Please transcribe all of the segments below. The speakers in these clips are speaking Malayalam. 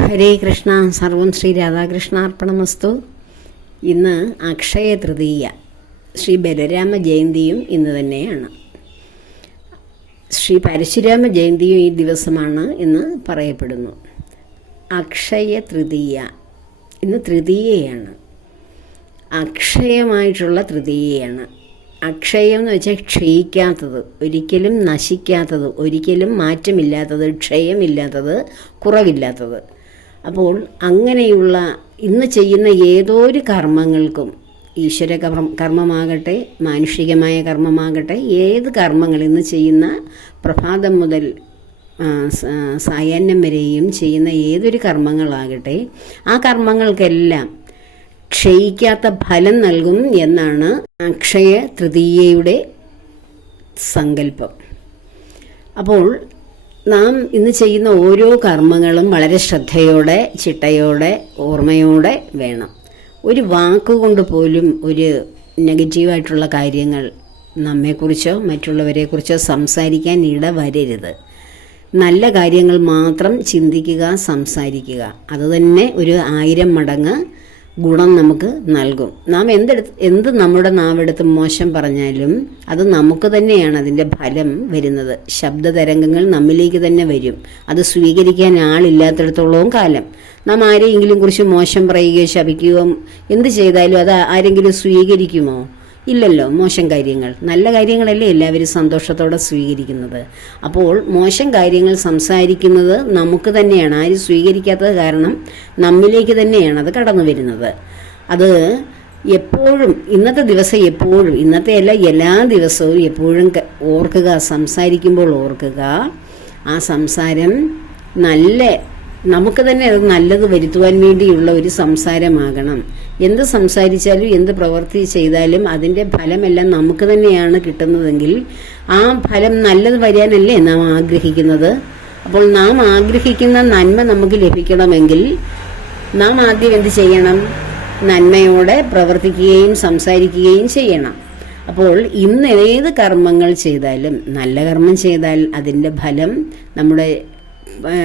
ഹരേ കൃഷ്ണ സർവം ശ്രീ രാധാകൃഷ്ണാർപ്പണമസ്തു. ഇന്ന് അക്ഷയ തൃതീയ ശ്രീ ബലരാമ ജയന്തിയും ഇന്ന് തന്നെയാണ്. ശ്രീ പരശുരാമ ജയന്തിയും ഈ ദിവസമാണ് എന്ന് പറയപ്പെടുന്നു. അക്ഷയ തൃതീയ ഇന്ന് തൃതീയയാണ്. അക്ഷയമായിട്ടുള്ള തൃതീയയാണ്. അക്ഷയം എന്ന് വെച്ചാൽ ക്ഷയിക്കാത്തത് ഒരിക്കലും നശിക്കാത്തത് ഒരിക്കലും മാറ്റമില്ലാത്തത് ക്ഷയമില്ലാത്തത് കുറവില്ലാത്തത്. അപ്പോൾ അങ്ങനെയുള്ള ഇന്ന് ചെയ്യുന്ന ഏതൊരു കർമ്മങ്ങൾക്കും ഈശ്വര കർമ്മ കർമ്മമാകട്ടെ മാനുഷികമായ കർമ്മമാകട്ടെ ഏത് കർമ്മങ്ങൾ ഇന്ന് ചെയ്യുന്ന പ്രഭാതം മുതൽ സായാഹ്നം വരെയും ചെയ്യുന്ന ഏതൊരു കർമ്മങ്ങളാകട്ടെ ആ കർമ്മങ്ങൾക്കെല്ലാം ക്ഷയിക്കാത്ത ഫലം നൽകും എന്നാണ് അക്ഷയ തൃതീയയുടെ സങ്കല്പം. അപ്പോൾ നാം ഇന്ന് ചെയ്യുന്ന ഓരോ കർമ്മങ്ങളും വളരെ ശ്രദ്ധയോടെ ചിട്ടയോടെ ഓർമ്മയോടെ വേണം. ഒരു വാക്കുകൊണ്ട് പോലും ഒരു നെഗറ്റീവായിട്ടുള്ള കാര്യങ്ങൾ നമ്മെക്കുറിച്ചോ മറ്റുള്ളവരെക്കുറിച്ചോ സംസാരിക്കാൻ ഇട വരരുത് നല്ല കാര്യങ്ങൾ മാത്രം ചിന്തിക്കുക സംസാരിക്കുക. അതുതന്നെ ഒരു ആയിരം മടങ്ങ് ഗുണം നമുക്ക് നൽകും. നാം എന്തെടുത്ത് എന്ത് നമ്മുടെ നാവെടുത്ത് മോശം പറഞ്ഞാലും അത് നമുക്ക് തന്നെയാണ് അതിന്റെ ഫലം വരുന്നത്. ശബ്ദ തരംഗങ്ങൾ നമ്മിലേക്ക് തന്നെ വരും. അത് സ്വീകരിക്കാൻ ആളില്ലാത്തിടത്തോളവും കാലം. നാം ആരെയെങ്കിലും കുറിച്ച് മോശം പറയുകയോ ശപിക്കുകയോ എന്ത് ചെയ്താലും അത് ആരെങ്കിലും സ്വീകരിക്കുമോ? ഇല്ലല്ലോ മോശം കാര്യങ്ങൾ. നല്ല കാര്യങ്ങളല്ലേ എല്ലാവരും സന്തോഷത്തോടെ സ്വീകരിക്കുന്നത്. അപ്പോൾ മോശം കാര്യങ്ങൾ സംസാരിക്കുന്നത് നമുക്ക് തന്നെയാണ്. ആരും സ്വീകരിക്കാത്തത് കാരണം നമ്മിലേക്ക് തന്നെയാണ് അത് കടന്നു വരുന്നത്. അത് എപ്പോഴും ഇന്നത്തെ ദിവസം എപ്പോഴും ഇന്നത്തെ അല്ല എല്ലാ ദിവസവും എപ്പോഴും ഓർക്കുക സംസാരിക്കുമ്പോൾ ഓർക്കുക ആ സംസാരം നല്ല നമുക്ക് തന്നെ അത് നല്ലത് വരുത്തുവാൻ വേണ്ടിയുള്ള ഒരു സംസാരമാകണം. എന്ത് സംസാരിച്ചാലും എന്ത് പ്രവൃത്തി ചെയ്താലും അതിന്റെ ഫലമെല്ലാം നമുക്ക് തന്നെയാണ് കിട്ടുന്നതെങ്കിൽ ആ ഫലം നല്ലത് വരാനല്ലേ നാം ആഗ്രഹിക്കുന്നത്? അപ്പോൾ നാം ആഗ്രഹിക്കുന്ന നന്മ നമുക്ക് ലഭിക്കണമെങ്കിൽ നാം ആദ്യം എന്ത് ചെയ്യണം? നന്മയോടെ പ്രവർത്തിക്കുകയും സംസാരിക്കുകയും ചെയ്യണം. അപ്പോൾ ഇന്ന് ഏത് കർമ്മങ്ങൾ ചെയ്താലും നല്ല കർമ്മം ചെയ്താൽ അതിന്റെ ഫലം നമ്മുടെ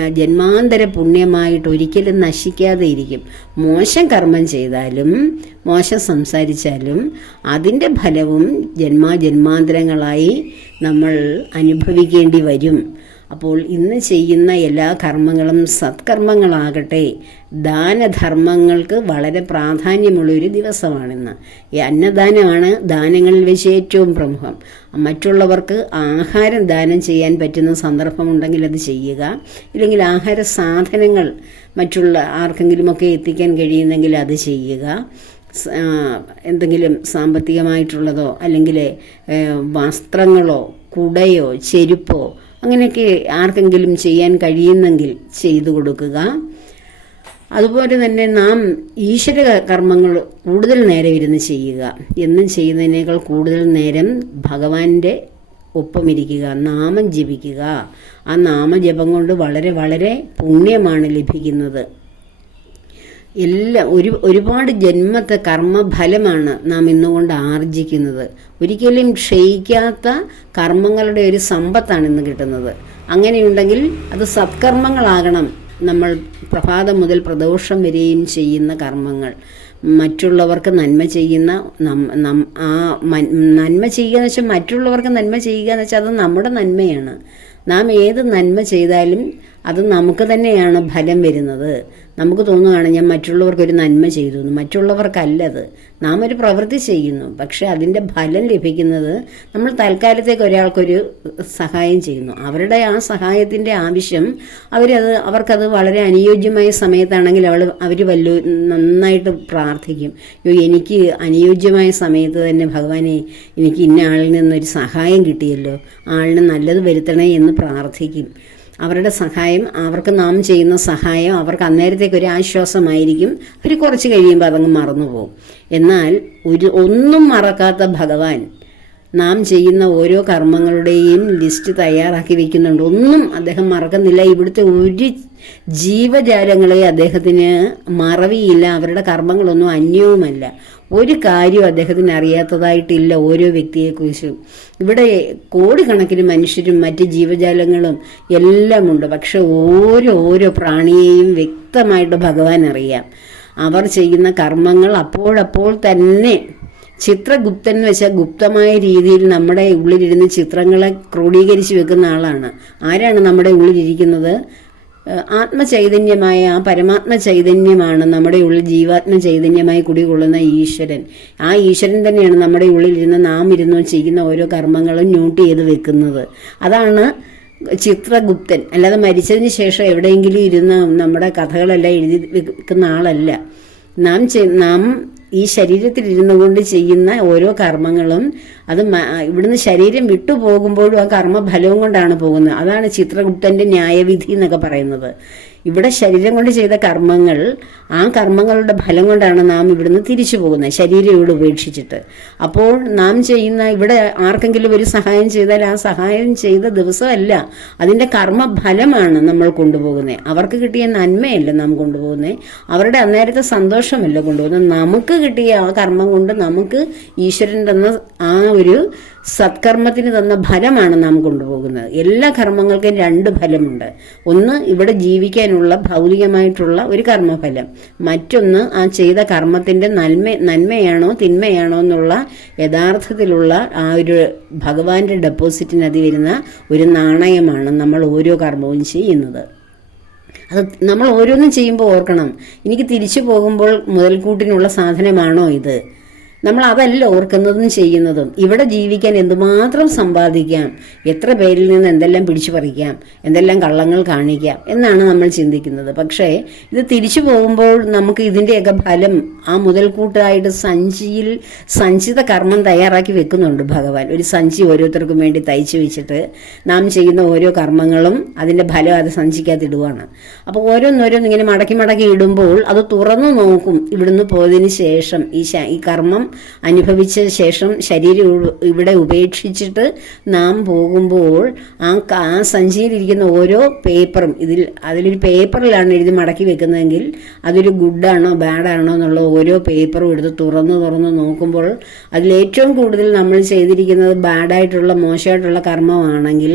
ജന്മാന്തര പുണ്യമായിട്ട് ഒരിക്കലും നശിക്കാതെ ഇരിക്കും. മോശം കർമ്മം ചെയ്താലും മോശം സംസാരിച്ചാലും അതിന്റെ ഫലവും ജന്മാജന്മാന്തരങ്ങളായി നമ്മൾ അനുഭവിക്കേണ്ടി വരും. അപ്പോൾ ഇന്ന് ചെയ്യുന്ന എല്ലാ കർമ്മങ്ങളും സത്കർമ്മങ്ങളാകട്ടെ. ദാനധർമ്മങ്ങൾക്ക് വളരെ പ്രാധാന്യമുള്ളൊരു ദിവസമാണിന്ന്. ഈ അന്നദാനമാണ് ദാനങ്ങളിൽ വെച്ച് ഏറ്റവും പ്രമുഖം. മറ്റുള്ളവർക്ക് ആഹാരം ദാനം ചെയ്യാൻ പറ്റുന്ന സന്ദർഭമുണ്ടെങ്കിൽ അത് ചെയ്യുക. ഇല്ലെങ്കിൽ ആഹാര സാധനങ്ങൾ മറ്റുള്ള ആർക്കെങ്കിലുമൊക്കെ എത്തിക്കാൻ കഴിയുന്നെങ്കിൽ അത് ചെയ്യുക. എന്തെങ്കിലും സാമ്പത്തികമായിട്ടുള്ളതോ അല്ലെങ്കിൽ വസ്ത്രങ്ങളോ കുടയോ ചെരുപ്പോ അങ്ങനെയൊക്കെ ആർക്കെങ്കിലും ചെയ്യാൻ കഴിയുന്നെങ്കിൽ ചെയ്തു കൊടുക്കുക. അതുപോലെ തന്നെ നാം ഈശ്വര കർമ്മങ്ങൾ കൂടുതൽ നേരം ഇരുന്ന് ചെയ്യുക. എന്നും ചെയ്യുന്നതിനേക്കാൾ കൂടുതൽ നേരം ഭഗവാന്റെ ഒപ്പമിരിക്കുക നാമം ജപിക്കുക. ആ നാമജപം കൊണ്ട് വളരെ വളരെ പുണ്യമാണ് ലഭിക്കുന്നത്. എല്ലാം ഒരു ഒരുപാട് ജന്മത്തെ കർമ്മഫലമാണ് നാം ഇന്നുകൊണ്ട് ആർജിക്കുന്നത്. ഒരിക്കലും ക്ഷയിക്കാത്ത കർമ്മങ്ങളുടെ ഒരു സമ്പത്താണ് ഇന്ന് കിട്ടുന്നത്. അങ്ങനെയുണ്ടെങ്കിൽ അത് സത്കർമ്മങ്ങളാകണം നമ്മൾ പ്രഭാതം മുതൽ പ്രദോഷം വരെയും ചെയ്യുന്ന കർമ്മങ്ങൾ. മറ്റുള്ളവർക്ക് നന്മ ചെയ്യുന്ന ആ നന്മ ചെയ്യുക എന്ന് വെച്ചാൽ മറ്റുള്ളവർക്ക് നന്മ ചെയ്യുക എന്ന് വെച്ചാൽ അത് നമ്മുടെ നന്മയാണ്. നാം ഏത് നന്മ ചെയ്താലും അത് നമുക്ക് തന്നെയാണ് ഫലം വരുന്നത്. നമുക്ക് തോന്നുകയാണ് ഞാൻ മറ്റുള്ളവർക്കൊരു നന്മ ചെയ്തു മറ്റുള്ളവർക്കല്ലത് നാം ഒരു പ്രവൃത്തി ചെയ്യുന്നു. പക്ഷെ അതിന്റെ ഫലം ലഭിക്കുന്നത് നമ്മൾ തൽക്കാലത്തേക്ക് ഒരാൾക്കൊരു സഹായം ചെയ്യുന്നു. അവരുടെ ആ സഹായത്തിന്റെ ആവശ്യം അവരത് അവർക്കത് വളരെ അനുയോജ്യമായ സമയത്താണെങ്കിൽ അവൾ അവർ വല്ല നന്നായിട്ട് പ്രാർത്ഥിക്കും. അയ്യോ എനിക്ക് അനുയോജ്യമായ സമയത്ത് തന്നെ ഭഗവാനെ എനിക്ക് ഇന്ന ആളിൽ നിന്നൊരു സഹായം കിട്ടിയല്ലോ. ആളിന് നല്ലത് വരുത്തണേ എന്ന് പ്രാർത്ഥിക്കും. അവരുടെ സഹായം അവർക്ക് നാം ചെയ്യുന്ന സഹായം അവർക്ക് അന്നേരത്തേക്ക് ഒരു ആശ്വാസമായിരിക്കും. അവർ കുറച്ച് കഴിയുമ്പോൾ അതങ്ങ് മറന്നുപോകും എന്നാൽ ഒരു ഒന്നും മറക്കാത്ത ഭഗവാൻ നാം ചെയ്യുന്ന ഓരോ കർമ്മങ്ങളുടെയും ലിസ്റ്റ് തയ്യാറാക്കി വെക്കുന്നുണ്ട്. ഒന്നും അദ്ദേഹം മറക്കുന്നില്ല. ഇവിടുത്തെ ഒരു ജീവജാലങ്ങളെ അദ്ദേഹത്തിന് മറവിയില്ല അവരുടെ കർമ്മങ്ങളൊന്നും അന്യവുമല്ല. ഒരു കാര്യം അദ്ദേഹത്തിന് അറിയാത്തതായിട്ടില്ല ഓരോ വ്യക്തിയെക്കുറിച്ചും. ഇവിടെ കോടിക്കണക്കിന് മനുഷ്യരും മറ്റ് ജീവജാലങ്ങളും എല്ലാം ഉണ്ട് പക്ഷെ ഓരോ ഓരോ പ്രാണിയെയും വ്യക്തമായിട്ട് ഭഗവാൻ അറിയാം. അവർ ചെയ്യുന്ന കർമ്മങ്ങൾ അപ്പോഴപ്പോൾ തന്നെ ചിത്രഗുപ്തൻ എന്ന് വെച്ചാൽ ഗുപ്തമായ രീതിയിൽ നമ്മുടെ ഉള്ളിലിരുന്ന് ചിത്രങ്ങളെ ക്രോഡീകരിച്ച് വെക്കുന്ന ആളാണ്. ആരാണ് നമ്മുടെ ഉള്ളിലിരിക്കുന്നത്? ആത്മചൈതന്യമായ ആ പരമാത്മ ചൈതന്യമാണ് നമ്മുടെ ഉള്ളിൽ ജീവാത്മ ചൈതന്യമായി കുടികൊള്ളുന്ന ഈശ്വരൻ. ആ ഈശ്വരൻ തന്നെയാണ് നമ്മുടെ ഉള്ളിലിരുന്ന് നാം ഇരുന്ന് ചെയ്യുന്ന ഓരോ കർമ്മങ്ങളും നോട്ട് ചെയ്ത് വെക്കുന്നത്. അതാണ് ചിത്രഗുപ്തൻ. അല്ലാതെ മരിച്ചതിന് ശേഷം എവിടെയെങ്കിലും ഇരുന്ന് നമ്മുടെ കഥകളെല്ലാം എഴുതി വെക്കുന്ന ആളല്ല. നാം നാം ഈ ശരീരത്തിൽ ഇരുന്നു കൊണ്ട് ചെയ്യുന്ന ഓരോ കർമ്മങ്ങളും അത് ഇവിടുന്ന് ശരീരം വിട്ടു പോകുമ്പോഴും ആ കർമ്മഫലവും കൊണ്ടാണ് പോകുന്നത്. അതാണ് ചിത്രഗുപ്തന്റെ ന്യായവിധി എന്നൊക്കെ പറയുന്നത്. ഇവിടെ ശരീരം കൊണ്ട് ചെയ്ത കർമ്മങ്ങൾ ആ കർമ്മങ്ങളുടെ ഫലം കൊണ്ടാണ് നാം ഇവിടുന്ന് തിരിച്ചു പോകുന്നത് ശരീരം ഇവിടെ ഉപേക്ഷിച്ചിട്ട്. അപ്പോൾ നാം ചെയ്യുന്ന ഇവിടെ ആർക്കെങ്കിലും ഒരു സഹായം ചെയ്താൽ ആ സഹായം ചെയ്ത ദിവസമല്ല അതിന്റെ കർമ്മഫലമാണ് നമ്മൾ കൊണ്ടുപോകുന്നത്. അവർക്ക് കിട്ടിയ നന്മയല്ല നാം കൊണ്ടുപോകുന്നത്. അവരുടെ അന്നേരത്തെ സന്തോഷമല്ല കൊണ്ടുപോകുന്നത്. നമുക്ക് കിട്ടിയ ആ കർമ്മം കൊണ്ട് നമുക്ക് ഈശ്വരൻ തന്ന ആ ഒരു സത്കർമ്മത്തിന് തന്ന ഫലമാണ് നാം കൊണ്ടുപോകുന്നത്. എല്ലാ കർമ്മങ്ങൾക്കും രണ്ട് ഫലമുണ്ട്. ഒന്ന് ഇവിടെ ജീവിക്കാനുള്ള ഭൗതികമായിട്ടുള്ള ഒരു കർമ്മഫലം. മറ്റൊന്ന് ആ ചെയ്ത കർമ്മത്തിന്റെ നന്മ നന്മയാണോ തിന്മയാണോ എന്നുള്ള യഥാർത്ഥത്തിലുള്ള ആ ഒരു ഭഗവാന്റെ ഡെപ്പോസിറ്റിനതി വരുന്ന ഒരു നാണയമാണ് നമ്മൾ ഓരോ കർമ്മവും ചെയ്യുന്നത്. അത് നമ്മൾ ഓരോന്നും ചെയ്യുമ്പോൾ ഓർക്കണം. എനിക്ക് തിരിച്ചു പോകുമ്പോൾ മുതൽക്കൂട്ടിനുള്ള സാധനമാണോ ഇത്? നമ്മൾ അതല്ല ഓർക്കുന്നതും ചെയ്യുന്നതും. ഇവിടെ ജീവിക്കാൻ എന്തുമാത്രം സമ്പാദിക്കാം? എത്ര പേരിൽ നിന്ന് എന്തെല്ലാം പിടിച്ചു പറിക്കാം? എന്തെല്ലാം കള്ളങ്ങൾ കാണിക്കാം? എന്നാണ് നമ്മൾ ചിന്തിക്കുന്നത്. പക്ഷേ ഇത് തിരിച്ചു പോകുമ്പോൾ നമുക്ക് ഇതിന്റെയൊക്കെ ഫലം ആ മുതൽക്കൂട്ടായിട്ട് സഞ്ചിയിൽ സഞ്ചിത കർമ്മം തയ്യാറാക്കി വെക്കുന്നുണ്ട് ഭഗവാൻ. ഒരു സഞ്ചി ഓരോരുത്തർക്കും വേണ്ടി തയ്ച്ചു വെച്ചിട്ട് നാം ചെയ്യുന്ന ഓരോ കർമ്മങ്ങളും അതിന്റെ ഫലം അത് സഞ്ചിക്കകത്ത് ഇടുവാണ്. അപ്പോൾ ഓരോന്നോരോന്ന് ഇങ്ങനെ മടക്കി മടക്കി ഇടുമ്പോൾ അത് തുറന്നു നോക്കും ഇവിടുന്ന് പോയതിന് ശേഷം ഈ ഈ കർമ്മം അനുഭവിച്ച ശേഷം ശരീരം ഇവിടെ ഉപേക്ഷിച്ചിട്ട് നാം പോകുമ്പോൾ ആ ആ സഞ്ചിയിലിരിക്കുന്ന ഓരോ പേപ്പറും ഇതിൽ അതിലൊരു പേപ്പറിലാണ് എഴുതി മടക്കി വെക്കുന്നതെങ്കിൽ അതൊരു ഗുഡാണോ ബാഡാണോ എന്നുള്ള ഓരോ പേപ്പറും എടുത്ത് തുറന്ന് തുറന്ന് നോക്കുമ്പോൾ അതിലേറ്റവും കൂടുതൽ നമ്മൾ ചെയ്തിരിക്കുന്നത് ബാഡായിട്ടുള്ള മോശമായിട്ടുള്ള കർമ്മമാണെങ്കിൽ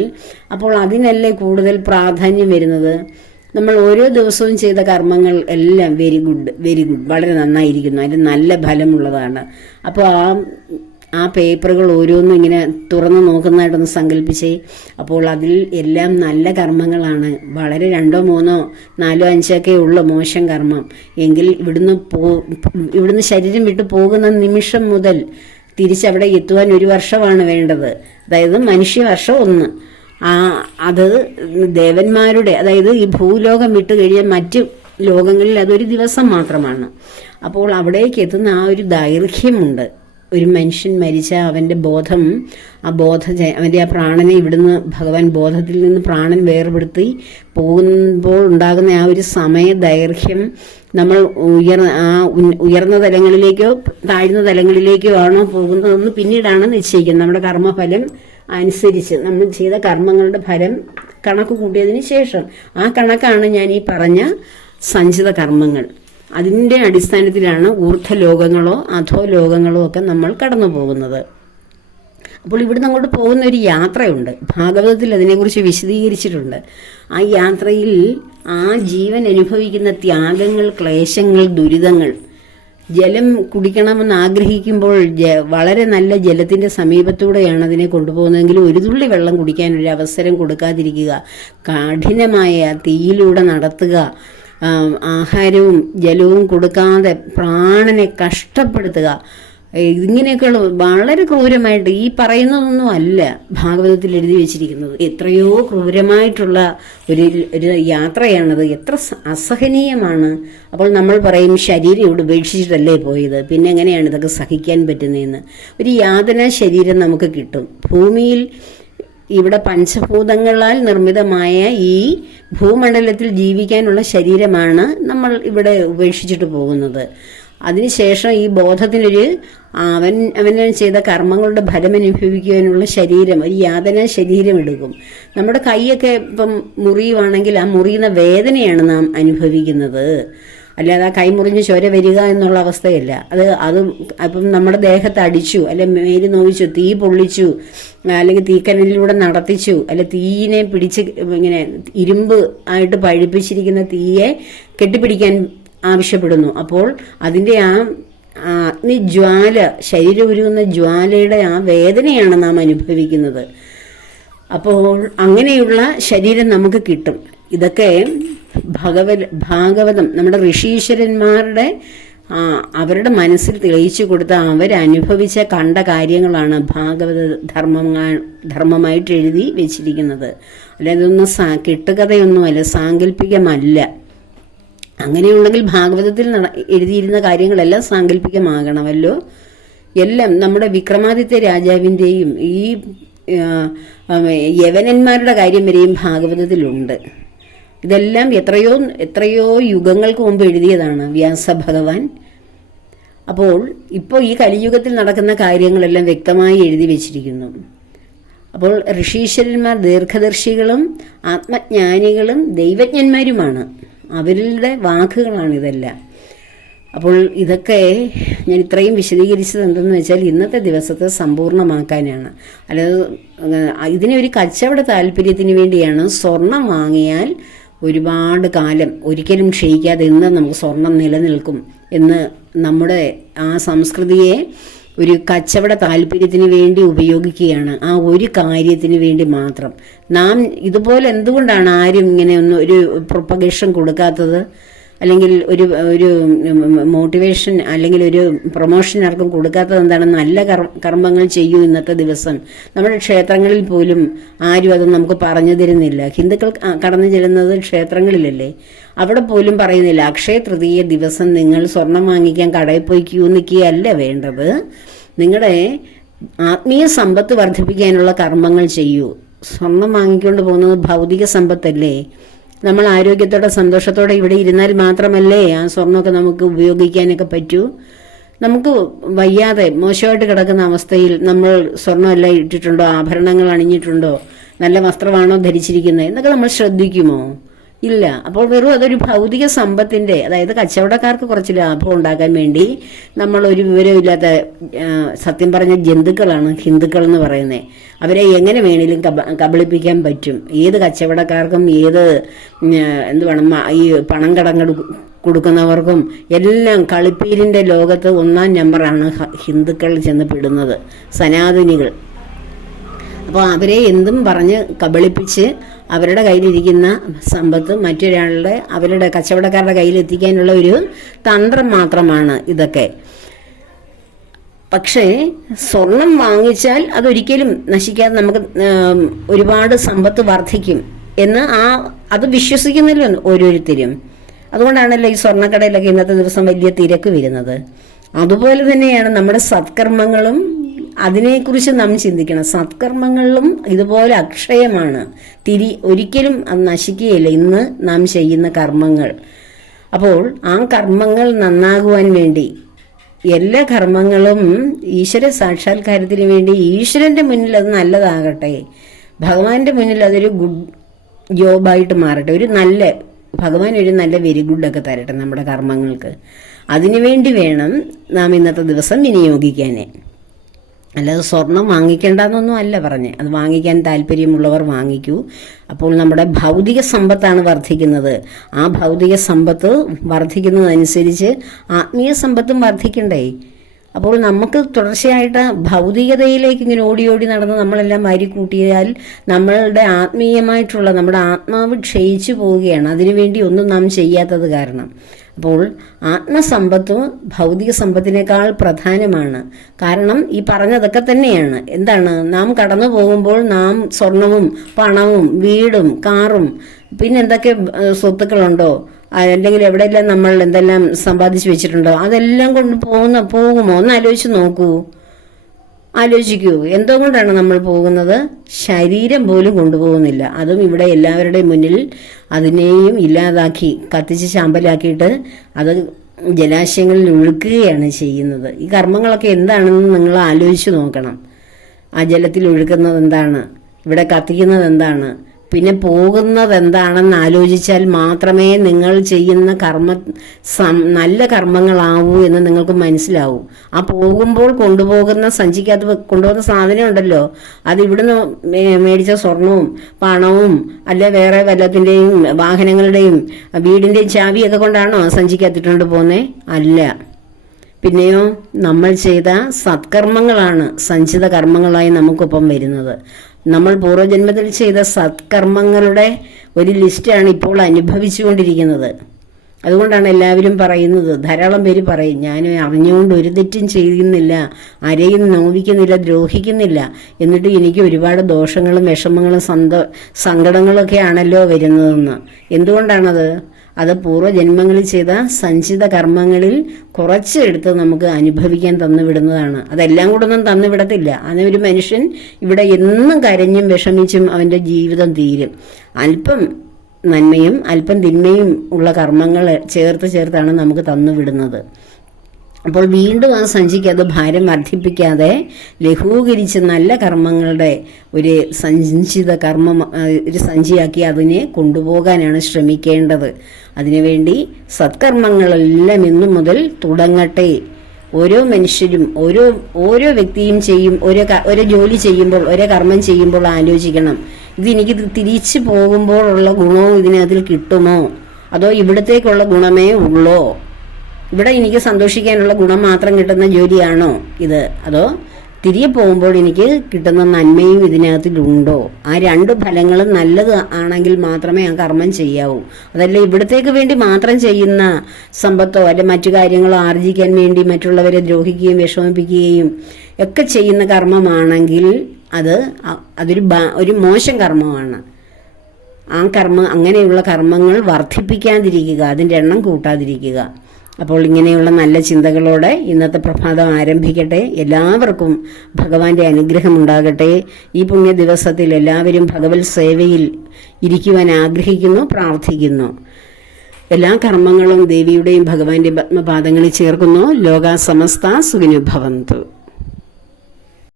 അപ്പോൾ അതിനല്ലേ കൂടുതൽ പ്രാധാന്യം വരുന്നത്? നമ്മൾ ഓരോ ദിവസവും ചെയ്ത കർമ്മങ്ങൾ എല്ലാം വെരി ഗുഡ് വെരി ഗുഡ് വളരെ നന്നായിരിക്കുന്നു. അതിന് നല്ല ഫലമുള്ളതാണ്. അപ്പോൾ ആ ആ പേപ്പറുകൾ ഓരോന്നും ഇങ്ങനെ തുറന്നു നോക്കുന്നതായിട്ടൊന്ന് സങ്കല്പിച്ചേ. അപ്പോൾ അതിൽ എല്ലാം നല്ല കർമ്മങ്ങളാണ്. വളരെ രണ്ടോ മൂന്നോ നാലോ അഞ്ചോ ഒക്കെ ഉള്ള മോശം കർമ്മം. എങ്കിൽ ഇവിടുന്ന് പോ ഇവിടുന്ന് ശരീരം വിട്ടു പോകുന്ന നിമിഷം മുതൽ തിരിച്ചവിടെ എത്തുവാൻ ഒരു വർഷമാണ് വേണ്ടത്. അതായത് മനുഷ്യവർഷം ഒന്ന്. ആ അത് ദേവന്മാരുടെ അതായത് ഈ ഭൂലോകം വിട്ട് കഴിഞ്ഞാൽ മറ്റ് ലോകങ്ങളിൽ അതൊരു ദിവസം മാത്രമാണ്. അപ്പോൾ അവിടേക്ക് എത്തുന്ന ആ ഒരു ദൈർഘ്യമുണ്ട്. ഒരു മനുഷ്യൻ മരിച്ച അവന്റെ ബോധം ആ ബോധ അവന്റെ ആ പ്രാണനെ ഇവിടുന്ന് ഭഗവാൻ ബോധത്തിൽ നിന്ന് പ്രാണൻ വേർപെടുത്തി പോകുമ്പോൾ ഉണ്ടാകുന്ന ആ ഒരു സമയ ദൈർഘ്യം നമ്മൾ ഉയർന്ന ആ ഉയർന്ന തലങ്ങളിലേക്കോ താഴ്ന്ന തലങ്ങളിലേക്കോ ആണോ പോകുന്നതെന്ന് പിന്നീടാണ് നിശ്ചയിക്കുന്നത്. നമ്മുടെ കർമ്മഫലം അനുസരിച്ച് നമ്മൾ ചെയ്ത കർമ്മങ്ങളുടെ ഫലം കണക്ക് കൂട്ടിയതിന് ശേഷം ആ കണക്കാണ് ഞാൻ ഈ പറഞ്ഞ സഞ്ചിത കർമ്മങ്ങൾ. അതിന്റെ അടിസ്ഥാനത്തിലാണ് ഊർധ്വലോകങ്ങളോ അധോ ലോകങ്ങളോ ഒക്കെ നമ്മൾ കടന്നു പോകുന്നത്. അപ്പോൾ ഇവിടുന്ന് അങ്ങോട്ട് പോകുന്ന ഒരു യാത്രയുണ്ട്. ഭാഗവതത്തിൽ അതിനെക്കുറിച്ച് വിശദീകരിച്ചിട്ടുണ്ട്. ആ യാത്രയിൽ ആ ജീവൻ അനുഭവിക്കുന്ന ത്യാഗങ്ങൾ ക്ലേശങ്ങൾ ദുരിതങ്ങൾ ജലം കുടിക്കണമെന്ന് ആഗ്രഹിക്കുമ്പോൾ വളരെ നല്ല ജലത്തിന്റെ സമീപത്തൂടെയാണ് അതിനെ കൊണ്ടുപോകുന്നതെങ്കിൽ ഒരു തുള്ളി വെള്ളം കുടിക്കാൻ ഒരു അവസരം കൊടുക്കാതിരിക്കുക. കഠിനമായ തീയിലൂടെ നടത്തുക. ആഹാരവും ജലവും കൊടുക്കാതെ പ്രാണനെ കഷ്ടപ്പെടുത്തുക. ഇങ്ങനെയൊക്കെയുള്ള വളരെ ക്രൂരമായിട്ട് ഈ പറയുന്നതൊന്നും അല്ല ഭാഗവതത്തിൽ എഴുതി വെച്ചിരിക്കുന്നത്. എത്രയോ ക്രൂരമായിട്ടുള്ള ഒരു ഒരു യാത്രയാണത്. എത്ര അസഹനീയമാണ്. അപ്പോൾ നമ്മൾ പറയും ശരീരം ഇവിടെ ഉപേക്ഷിച്ചിട്ടല്ലേ പോയത്? പിന്നെ എങ്ങനെയാണ് ഇതൊക്കെ സഹിക്കാൻ പറ്റുന്നതെന്ന്? ഒരു യാതന ശരീരം നമുക്ക് കിട്ടും. ഭൂമിയിൽ ഇവിടെ പഞ്ചഭൂതങ്ങളാൽ നിർമ്മിതമായ ഈ ഭൂമണ്ഡലത്തിൽ ജീവിക്കാനുള്ള ശരീരമാണ് നമ്മൾ ഇവിടെ ഉപേക്ഷിച്ചിട്ട് പോകുന്നത്. അതിനുശേഷം ഈ ബോധത്തിനൊരു അവൻ അവന് ചെയ്ത കർമ്മങ്ങളുടെ ഫലം അനുഭവിക്കുവാനുള്ള ശരീരം ഒരു യാതന ശരീരം എടുക്കും നമ്മുടെ കൈയൊക്കെ ഇപ്പം മുറിയുവാണെങ്കിൽ ആ മുറിയുന്ന വേദനയാണ് നാം അനുഭവിക്കുന്നത്. അല്ലാതെ ആ കൈമുറിഞ്ഞ് ചോര വരിക എന്നുള്ള അവസ്ഥയല്ല. അത് അത് അപ്പം നമ്മുടെ ദേഹത്ത് അടിച്ചു അല്ലെ മേൽ നോവിച്ചു തീ പൊള്ളിച്ചു അല്ലെങ്കിൽ തീക്കനലിലൂടെ നടത്തിച്ചു അല്ലെ തീയിനെ പിടിച്ച് ഇങ്ങനെ ഇരുമ്പ് ആയിട്ട് പഴുപ്പിച്ചിരിക്കുന്ന തീയെ കെട്ടിപ്പിടിക്കാൻ ആവശ്യപ്പെടുന്നു. അപ്പോൾ അതിന്റെ ആ അഗ്നിജ്വാല ശരീരം ഉരുകുന്ന ജ്വാലയുടെ ആ വേദനയാണ് നാം അനുഭവിക്കുന്നത്. അപ്പോൾ അങ്ങനെയുള്ള ശരീരം നമുക്ക് കിട്ടും. ഇതൊക്കെ ഭഗവത് ഭാഗവതം നമ്മുടെ ഋഷീശ്വരന്മാരുടെ അവരുടെ മനസ്സിൽ തെളിയിച്ചു കൊടുത്ത അവരനുഭവിച്ച കണ്ട കാര്യങ്ങളാണ് ഭാഗവത ധർമ്മ ധർമ്മമായിട്ട് എഴുതി വെച്ചിരിക്കുന്നത്. അല്ലാതെ ഒന്നും സാ കെട്ടുകഥയൊന്നുമല്ല സാങ്കല്പികമല്ല. അങ്ങനെയുണ്ടെങ്കിൽ ഭാഗവതത്തിൽ എഴുതിയിരുന്ന കാര്യങ്ങളെല്ലാം സാങ്കല്പികമാകണമല്ലോ. എല്ലാം നമ്മുടെ വിക്രമാദിത്യ രാജാവിന്റെയും ഈ യവനന്മാരുടെ കാര്യം വരെയും ഭാഗവതത്തിലുണ്ട്. ഇതെല്ലാം എത്രയോ എത്രയോ യുഗങ്ങൾക്ക് മുമ്പ് എഴുതിയതാണ് വ്യാസ ഭഗവാൻ അപ്പോൾ ഇപ്പോൾ ഈ കലിയുഗത്തിൽ നടക്കുന്ന കാര്യങ്ങളെല്ലാം വ്യക്തമായി എഴുതി വെച്ചിരിക്കുന്നു. അപ്പോൾ ഋഷീശ്വരന്മാർ ദീർഘദർശികളും ആത്മജ്ഞാനികളും ദൈവജ്ഞന്മാരുമാണ്. അവരുടെ വാക്കുകളാണ് ഇതെല്ലാം. അപ്പോൾ ഇതൊക്കെ ഞാൻ ഇത്രയും വിശദീകരിച്ചത് എന്തെന്ന് വെച്ചാൽ ഇന്നത്തെ ദിവസത്തെ സമ്പൂർണമാക്കാനാണ് അല്ലാതെ ഇതിനെ ഒരു കച്ചവട താല്പര്യത്തിന് വേണ്ടിയാണ് സ്വർണം വാങ്ങിയാൽ ഒരുപാട് കാലം ഒരിക്കലും ക്ഷയിക്കാതെ ഇന്ന് നമുക്ക് സ്വർണം നിലനിൽക്കും എന്ന് നമ്മുടെ ആ സംസ്കൃതിയെ ഒരു കച്ചവട താല്പര്യത്തിന് വേണ്ടി ഉപയോഗിക്കുകയാണ്. ആ ഒരു കാര്യത്തിന് വേണ്ടി മാത്രം. നാം ഇതുപോലെ എന്തുകൊണ്ടാണ് ആരും ഇങ്ങനെ ഒന്ന് ഒരു പ്രൊപ്പഗേഷൻ കൊടുക്കാത്തത്? അല്ലെങ്കിൽ ഒരു ഒരു മോട്ടിവേഷൻ അല്ലെങ്കിൽ ഒരു പ്രൊമോഷൻ ആർക്കും കൊടുക്കാത്തത് എന്താണ്? നല്ല കർ- കർമ്മങ്ങൾ ചെയ്യൂ ഇന്നത്തെ ദിവസം. നമ്മുടെ ക്ഷേത്രങ്ങളിൽ പോലും ആരും അത് നമുക്ക് പറഞ്ഞു തരുന്നില്ല. ഹിന്ദുക്കൾ കടന്നു ചെല്ലുന്നത് ക്ഷേത്രങ്ങളിലല്ലേ? അവിടെ പോലും പറയുന്നില്ല അക്ഷയ തൃതീയ ദിവസം നിങ്ങൾ സ്വർണം വാങ്ങിക്കാൻ കടയിൽ പോയി ക്യൂ നിൽക്കുകയല്ല വേണ്ടത്. നിങ്ങളുടെ ആത്മീയ സമ്പത്ത് വർദ്ധിപ്പിക്കാനുള്ള കർമ്മങ്ങൾ ചെയ്യൂ. സ്വർണം വാങ്ങിക്കൊണ്ട് പോകുന്നത് ഭൗതിക സമ്പത്തല്ലേ? നമ്മൾ ആരോഗ്യത്തോടെ സന്തോഷത്തോടെ ഇവിടെ ഇരുന്നാൽ മാത്രമല്ലേ ആ സ്വർണമൊക്കെ നമുക്ക് ഉപയോഗിക്കാനൊക്കെ പറ്റൂ? നമുക്ക് വയ്യാതെ മോശമായിട്ട് കിടക്കുന്ന അവസ്ഥയിൽ നമ്മൾ സ്വർണമെല്ലാം ഇട്ടിട്ടുണ്ടോ? ആഭരണങ്ങൾ അണിഞ്ഞിട്ടുണ്ടോ? നല്ല വസ്ത്രമാണോ ധരിച്ചിരിക്കുന്നത്? എന്നൊക്കെ നമ്മൾ ശ്രദ്ധിക്കുമോ? ഇല്ല. അപ്പോൾ വെറും അതൊരു ഭൗതിക സമ്പത്തിന്റെ അതായത് കച്ചവടക്കാർക്ക് കുറച്ച് ലാഭം ഉണ്ടാക്കാൻ വേണ്ടി നമ്മൾ ഒരു വിവരമില്ലാത്ത സത്യം പറഞ്ഞ ജന്തുക്കളാണ് ഹിന്ദുക്കൾ എന്ന് പറയുന്നത്. അവരെ എങ്ങനെ വേണേലും കബ കബളിപ്പിക്കാൻ പറ്റും. ഏത് കച്ചവടക്കാർക്കും ഏത് എന്തുവാണ് ഈ പണം കടങ്ങൾ കൊടുക്കുന്നവർക്കും എല്ലാം കളിപ്പീരിന്റെ ലോകത്ത് ഒന്നാം നമ്പറാണ് ഹിന്ദുക്കൾ ചെന്ന് പെടുന്നത്. സനാതനികൾ. അപ്പോൾ അവരെ എന്തും പറഞ്ഞ് കബളിപ്പിച്ച് അവരുടെ കയ്യിലിരിക്കുന്ന സമ്പത്ത് മറ്റൊരാളുടെ അവരുടെ കച്ചവടക്കാരുടെ കയ്യിൽ എത്തിക്കാനുള്ള ഒരു തന്ത്രം മാത്രമാണ് ഇതൊക്കെ. പക്ഷേ സ്വർണം വാങ്ങിച്ചാൽ അതൊരിക്കലും നശിക്കാതെ നമുക്ക് ഒരുപാട് സമ്പത്ത് വർദ്ധിക്കും എന്ന് ആ അത് വിശ്വസിക്കുന്നില്ല ഓരോരുത്തരും. അതുകൊണ്ടാണല്ലോ ഈ സ്വർണക്കടയിലൊക്കെ ഇന്നത്തെ ദിവസം വലിയ തിരക്ക് വരുന്നത്. അതുപോലെ തന്നെയാണ് നമ്മുടെ സത്കർമ്മങ്ങളും അതിനെക്കുറിച്ച് നാം ചിന്തിക്കണം. സത്കർമ്മങ്ങളിലും ഇതുപോലെ അക്ഷയമാണ്. തിരി ഒരിക്കലും അത് നശിക്കുകയില്ല. ഇന്ന് നാം ചെയ്യുന്ന കർമ്മങ്ങൾ. അപ്പോൾ ആ കർമ്മങ്ങൾ നന്നാകുവാൻ വേണ്ടി എല്ലാ കർമ്മങ്ങളും ഈശ്വര സാക്ഷാത്കാരത്തിന് വേണ്ടി ഈശ്വരന്റെ മുന്നിൽ അത് നല്ലതാകട്ടെ. ഭഗവാന്റെ മുന്നിൽ അതൊരു ഗുഡ് ജോബായിട്ട് മാറട്ടെ. ഒരു നല്ല ഭഗവാൻ ഒരു നല്ല വെരി ഗുഡൊക്കെ തരട്ടെ നമ്മുടെ കർമ്മങ്ങൾക്ക്. അതിനുവേണ്ടി വേണം നാം ഇന്നത്തെ ദിവസം വിനിയോഗിക്കാനേ. അല്ലാതെ സ്വർണം വാങ്ങിക്കേണ്ടെന്നൊന്നും അല്ല പറഞ്ഞ്. അത് വാങ്ങിക്കാൻ താല്പര്യമുള്ളവർ വാങ്ങിക്കൂ. അപ്പോൾ നമ്മുടെ ഭൗതിക സമ്പത്താണ് വർദ്ധിക്കുന്നത്. ആ ഭൗതിക സമ്പത്ത് വർദ്ധിക്കുന്നതനുസരിച്ച് ആത്മീയ സമ്പത്തും വർദ്ധിക്കണ്ടേ? അപ്പോൾ നമുക്ക് തുടർച്ചയായിട്ട് ഭൗതികതയിലേക്ക് ഇങ്ങനെ ഓടി ഓടി നടന്ന് നമ്മളെല്ലാം വാരി കൂട്ടിയാൽ നമ്മളുടെ ആത്മീയമായിട്ടുള്ള നമ്മുടെ ആത്മാവ് ക്ഷയിച്ചു പോവുകയാണ്. അതിനുവേണ്ടി ഒന്നും നാം ചെയ്യാത്തത് കാരണം. അപ്പോൾ ആത്മസമ്പത്ത് ഭൗതിക സമ്പത്തിനേക്കാൾ പ്രധാനമാണ്. കാരണം ഈ പറഞ്ഞതൊക്കെ തന്നെയാണ്. എന്താണ്? നാം കടന്നു പോകുമ്പോൾ നാം സ്വർണവും പണവും വീടും കാറും പിന്നെ എന്തൊക്കെ സ്വത്തുക്കളുണ്ടോ? അല്ലെങ്കിൽ എവിടെയെല്ലാം നമ്മൾ എന്തെല്ലാം സമ്പാദിച്ചു വെച്ചിട്ടുണ്ടോ? അതെല്ലാം കൊണ്ട് പോകുന്ന പോകുമോ? ഒന്ന് ആലോചിച്ച് നോക്കൂ. ആലോചിക്കൂ. എന്തുകൊണ്ടാണ് നമ്മൾ പോകുന്നത്? ശരീരം പോലും കൊണ്ടുപോകുന്നില്ല. അതും ഇവിടെ എല്ലാവരുടെയും മുന്നിൽ അതിനെയും ഇല്ലാതാക്കി കത്തിച്ച് ചാമ്പലാക്കിയിട്ട് അത് ജലാശയങ്ങളിൽ ഒഴുക്കുകയാണ് ചെയ്യുന്നത്. ഈ കർമ്മങ്ങളൊക്കെ എന്താണെന്ന് നിങ്ങൾ ആലോചിച്ച് നോക്കണം. ആ ജലത്തിൽ ഒഴുക്കുന്നത് എന്താണ്? ഇവിടെ കത്തിക്കുന്നത് എന്താണ്? പിന്നെ പോകുന്നത് എന്താണെന്ന് ആലോചിച്ചാൽ മാത്രമേ നിങ്ങൾ ചെയ്യുന്ന കർമ്മ നല്ല കർമ്മങ്ങളാവൂ എന്ന് നിങ്ങൾക്ക് മനസ്സിലാവൂ. ആ പോകുമ്പോൾ കൊണ്ടുപോകുന്ന സഞ്ചിക്കകത്ത് കൊണ്ടുപോകുന്ന സാധനം ഉണ്ടല്ലോ. അത് ഇവിടുന്ന് മേടിച്ച സ്വർണവും പണവും അല്ലെ വേറെ വല്ലത്തിന്റെയും വാഹനങ്ങളുടെയും വീടിന്റെയും ചാവിയൊക്കെ കൊണ്ടാണോ സഞ്ചിക്കകത്തിട്ടുണ്ട് പോകുന്നേ അല്ല. പിന്നെയോ നമ്മൾ ചെയ്ത സത്കർമ്മങ്ങളാണ് സഞ്ചിത കർമ്മങ്ങളായി നമുക്കൊപ്പം വരുന്നത്. നമ്മൾ പൂർവജന്മത്തിൽ ചെയ്ത സത്കർമ്മങ്ങളുടെ ഒരു ലിസ്റ്റാണ് ഇപ്പോൾ അനുഭവിച്ചുകൊണ്ടിരിക്കുന്നത്. അതുകൊണ്ടാണ് എല്ലാവരും പറയുന്നത് ധാരാളം പേര് പറയും ഞാൻ അറിഞ്ഞുകൊണ്ട് ഒരു തെറ്റും ചെയ്യുന്നില്ല ആരെയും നോവിക്കുന്നില്ല ദ്രോഹിക്കുന്നില്ല എന്നിട്ട് എനിക്ക് ഒരുപാട് ദോഷങ്ങളും വിഷമങ്ങളും സന്തോ സങ്കടങ്ങളൊക്കെ ആണല്ലോ വരുന്നതെന്ന്. എന്തുകൊണ്ടാണത്? അത് പൂർവജന്മങ്ങളിൽ ചെയ്ത സഞ്ചിത കർമ്മങ്ങളിൽ കുറച്ചെടുത്ത് നമുക്ക് അനുഭവിക്കാൻ തന്നു വിടുന്നതാണ്. അതെല്ലാം കൂടെ ഒന്നും തന്നു വിടത്തില്ല. അങ്ങനെ ഒരു മനുഷ്യൻ ഇവിടെ എന്നും കരഞ്ഞും വിഷമിച്ചും അവന്റെ ജീവിതം തീരും. അല്പം നന്മയും അല്പം തിന്മയും ഉള്ള കർമ്മങ്ങൾ ചേർത്ത് ചേർത്താണ് നമുക്ക് തന്നു വിടുന്നത്. അപ്പോൾ വീണ്ടും അത് സഞ്ചിക്ക് അത് ഭാരം വർദ്ധിപ്പിക്കാതെ ലഘൂകരിച്ച് നല്ല കർമ്മങ്ങളുടെ ഒരു സഞ്ചിത കർമ്മം ഒരു സഞ്ചിയാക്കി അതിനെ കൊണ്ടുപോകാനാണ് ശ്രമിക്കേണ്ടത്. അതിനുവേണ്ടി സത്കർമ്മങ്ങളെല്ലാം ഇന്നു മുതൽ തുടങ്ങട്ടെ. ഓരോ മനുഷ്യരും ഓരോ ഓരോ വ്യക്തിയും ചെയ്യും ഓരോ ഒരു ജോലി ചെയ്യുമ്പോൾ ഓരോ കർമ്മം ചെയ്യുമ്പോൾ ആലോചിക്കണം. ഇത് എനിക്ക് ഇത് തിരിച്ചു പോകുമ്പോഴുള്ള ഗുണവും ഇതിനകത്തിൽ കിട്ടുമോ? അതോ ഇവിടത്തേക്കുള്ള ഗുണമേ ഉള്ളോ? ഇവിടെ എനിക്ക് സന്തോഷിക്കാനുള്ള ഗുണം മാത്രം കിട്ടുന്ന ജോലിയാണോ ഇത്? അതോ തിരികെ പോകുമ്പോൾ എനിക്ക് കിട്ടുന്ന നന്മയും ഇതിനകത്തിലുണ്ടോ? ആ രണ്ട് ഫലങ്ങളും നല്ലത് ആണെങ്കിൽ മാത്രമേ ആ കർമ്മം ചെയ്യാവൂ. അതല്ല ഇവിടത്തേക്ക് വേണ്ടി മാത്രം ചെയ്യുന്ന സമ്പത്തോ അല്ലെ മറ്റു കാര്യങ്ങളോ ആർജിക്കാൻ വേണ്ടി മറ്റുള്ളവരെ ദ്രോഹിക്കുകയും വിഷമിപ്പിക്കുകയും ഒക്കെ ചെയ്യുന്ന കർമ്മമാണെങ്കിൽ അത് അതൊരു ഒരു മോശം കർമ്മമാണ്. ആ കർമ്മ അങ്ങനെയുള്ള കർമ്മങ്ങൾ വർദ്ധിപ്പിക്കാതിരിക്കുക അതിന്റെ എണ്ണം കൂട്ടാതിരിക്കുക. അപ്പോൾ ഇങ്ങനെയുള്ള നല്ല ചിന്തകളോടെ ഇന്നത്തെ പ്രഭാതം ആരംഭിക്കട്ടെ. എല്ലാവർക്കും ഭഗവാന്റെ അനുഗ്രഹം ഉണ്ടാകട്ടെ. ഈ പുണ്യ ദിവസത്തിൽ എല്ലാവരും ഭഗവത് സേവയിൽ ഇരിക്കുവാൻ ആഗ്രഹിക്കുന്നു പ്രാർത്ഥിക്കുന്നു. എല്ലാ കർമ്മങ്ങളും ദേവിയുടെയും ഭഗവാന്റെ പത്മപാദങ്ങളിൽ ചേർക്കുന്നു. ലോക സമസ്ത സുഖിനുഭവന്തു